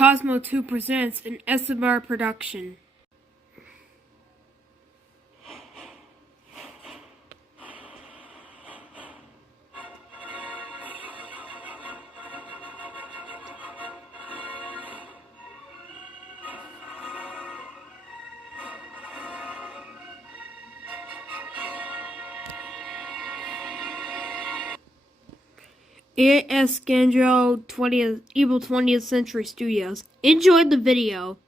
Cosmo 2 presents an SMR production. EAS Scandio Evil 20th Century Studios. Enjoyed the video.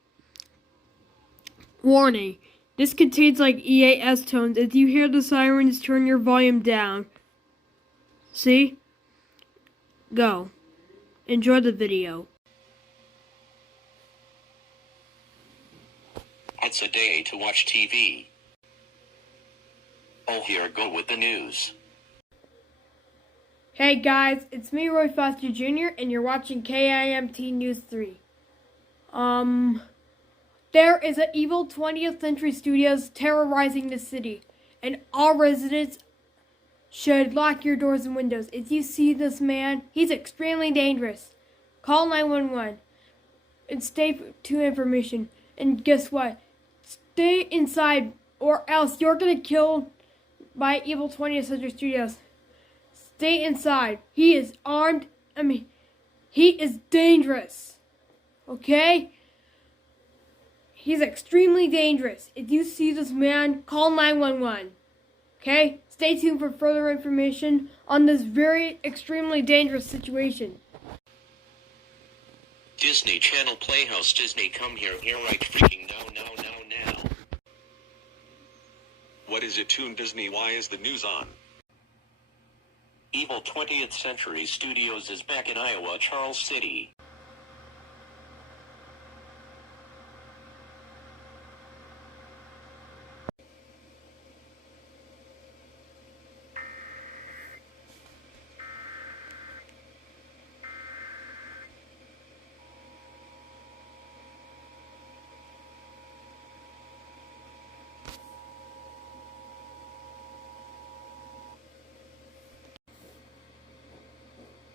Warning. This contains EAS tones. If you hear the sirens, turn your volume down. See? Go. Enjoy the video. It's a day to watch TV. Oh, here go with the news. Hey guys, it's me, Roy Foster Jr., and you're watching KIMT News 3. There is an evil 20th Century Studios terrorizing the city, and all residents should lock your doors and windows. If you see this man, he's extremely dangerous. Call 911 and stay to information. And guess what? Stay inside or else you're gonna killed by evil 20th Century Studios. Stay inside. He is armed. He is dangerous. Okay? He's extremely dangerous. If you see this man, call 911. Okay? Stay tuned for further information on this very extremely dangerous situation. Disney Channel Playhouse Disney come here right freaking now. What is it, Toon Disney? Why is the news on? Evil 20th Century Studios is back in Iowa, Charles City.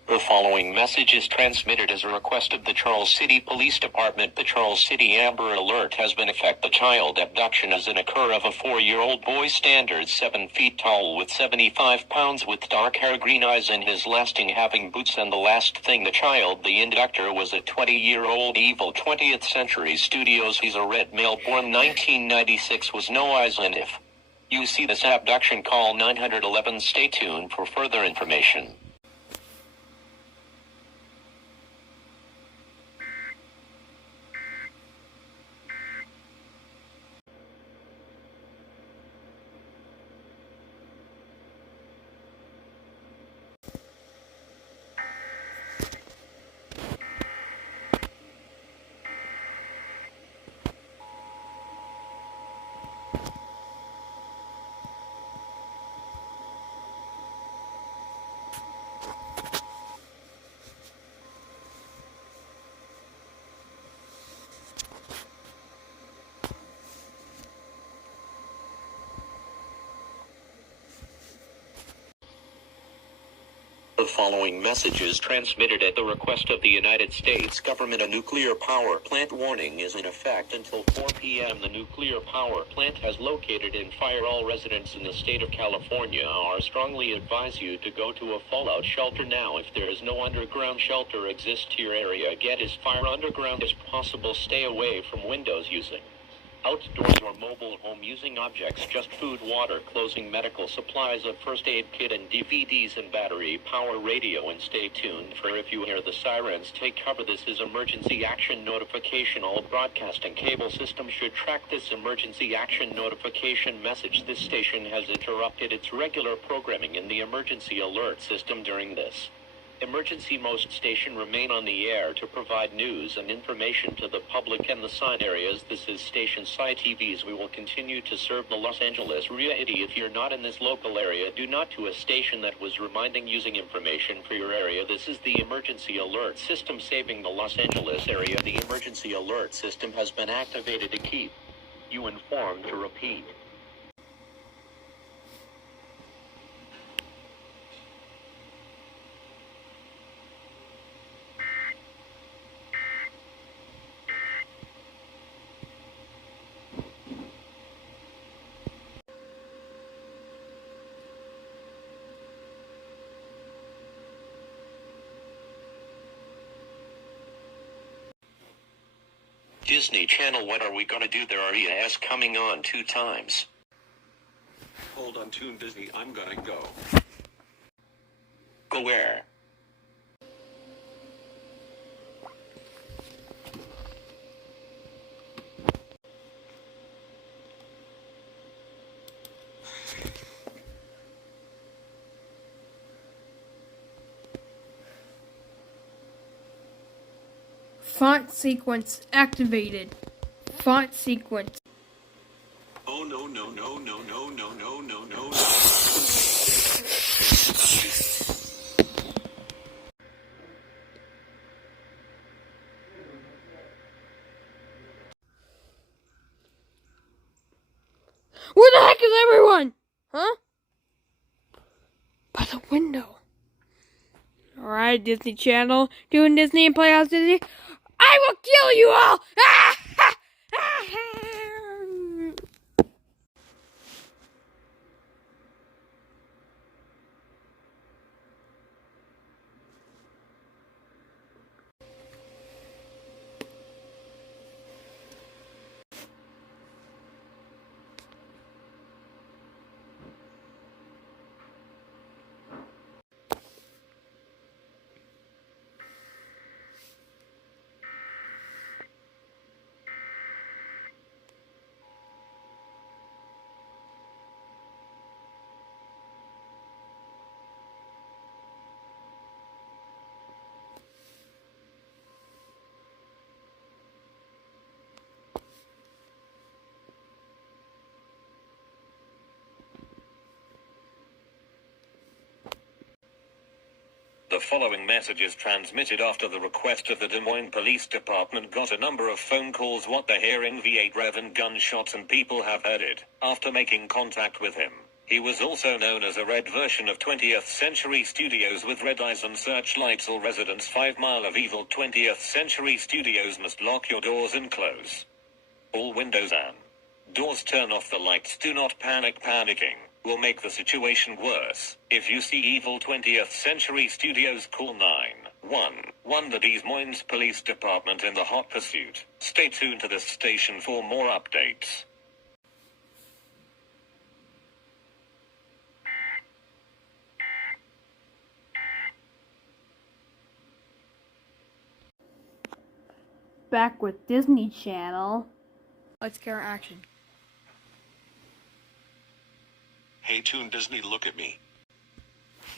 The following message is transmitted as a request of the Charles City Police Department. The Charles City Amber Alert has been effected. The child abduction is an occur of a 4-year-old boy, standard 7 feet tall with 75 pounds, with dark hair, green eyes, and his lasting having boots. And the last thing, the child, the abductor, was a 20-year-old evil 20th Century Studios. He's a red male born 1996 with no eyes, and if you see this abduction, call 911. Stay tuned for further information. The following message is transmitted at the request of the United States government. A nuclear power plant warning is in effect until 4 p.m. The nuclear power plant has located in fire. All residents in the state of California are strongly advise you to go to a fallout shelter now. If there is no underground shelter exists to your area, get as far underground as possible. Stay away from windows using outdoors or mobile home using objects, just food, water, clothing, medical supplies, a first aid kit, and DVDs and battery power radio. And stay tuned for if you hear the sirens, take cover. This is emergency action notification. All broadcasting cable systems should track this emergency action notification message. This station has interrupted its regular programming in the emergency alert system during this emergency. Most station remain on the air to provide news and information to the public and the sign areas. This is station site TVs. We will continue to serve the Los Angeles area. If you're not in this local area, do not to a station that was reminding using information for your area. This is the emergency alert system saving the Los Angeles area. The emergency alert system has been activated to keep you informed. To repeat, Disney Channel, what are we gonna do? There are EAS coming on 2 times. Hold on, Toon Disney, I'm gonna go. Go where? Font sequence activated. Font sequence. Oh no no no no no no no no no. Where the heck is everyone? Huh? By the window. Alright, Disney Channel, doing Disney and Playhouse Disney. I will kill you all! The following message is transmitted after the request of the Des Moines Police Department. Got a number of phone calls. What they're hearing: V8 Revan gunshots, and people have heard it. After making contact with him, he was also known as a red version of 20th Century Studios with red eyes and searchlights. All residents 5 Mile of Evil 20th Century Studios must lock your doors and close all windows and doors. Turn off the lights. Do not panic. Panicking will make the situation worse. If you see Evil 20th Century Studios, call 911. The Des Moines Police Department in the hot pursuit. Stay tuned to this station for more updates. Back with Disney Channel. Let's get action. Hey Toon Disney, look at me.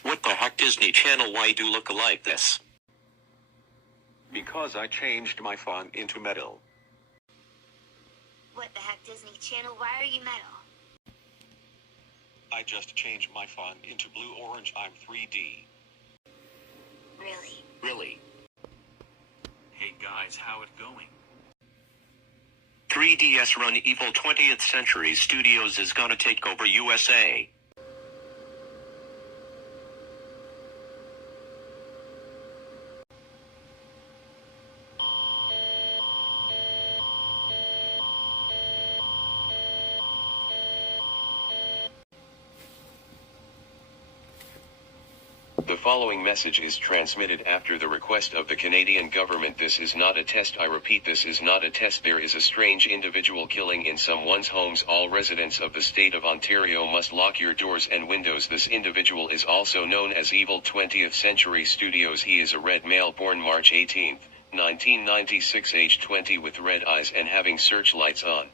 What the heck, Disney Channel? Why do you look like this? Because I changed my font into metal. What the heck, Disney Channel? Why are you metal? I just changed my font into blue orange. I'm 3D. Really? Hey guys, how it going? 3DS run Evil 20th Century Studios is gonna take over USA. The following message is transmitted after the request of the Canadian government. This is not a test. I repeat, this is not a test. There is a strange individual killing in someone's homes. All residents of the state of Ontario must lock your doors and windows. This individual is also known as Evil 20th Century Studios. He is a red male born March 18, 1996, age 20, with red eyes and having searchlights on.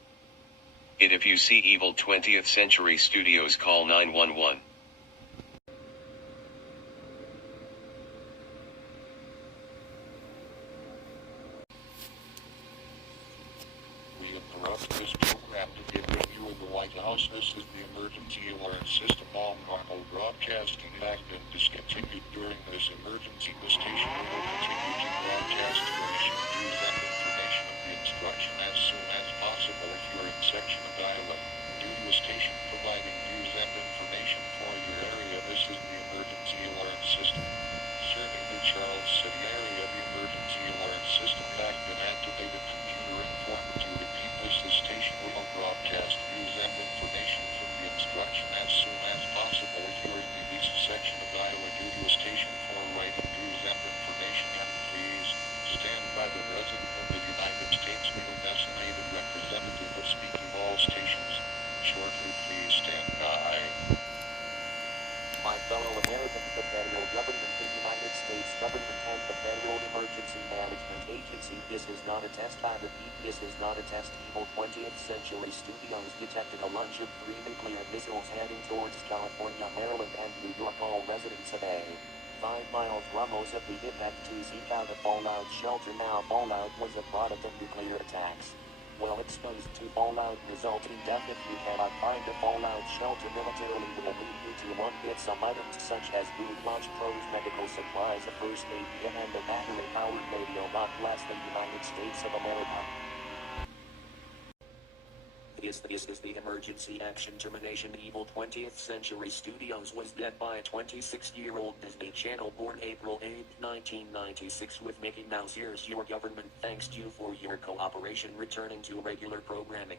If you see Evil 20th Century Studios, call 911. Interrupt this program to give you in the White House. This is the emergency alert system. All normal broadcasting has been discontinued during this emergency. The station will continue to broadcast information, news and information of the instruction as soon as possible. If you're in section of Iowa, due to a station providing news and information for your area, this is the emergency alert system. Serving the Charles City area, the emergency alert system has been activated. Computer informed to repeat. This station will broadcast news and information from the instruction as soon as possible. If you're in the east section of Iowa, due to a station for writing news and information, and please stand by. The President of the United States will This is not a test by the beat. This is not a test. Evil 20th Century Studios detected a launch of 3 nuclear missiles heading towards California, Maryland, and New York. All residents of a 5-mile radius of the impact to seek out a fallout shelter. Now, fallout was a product of nuclear attacks. While exposed to fallout resulting death, if you cannot find a fallout shelter militarily, will lead you to one-hit some items such as food, launch clothes, medical supplies, a first aid kit, and a battery-powered radio. God bless the United States of America. This is the emergency action termination. Evil 20th Century Studios was led by a 26-year-old Disney Channel born April 8, 1996 with Mickey Mouse. Here's your government. Thanks to you for your cooperation returning to regular programming.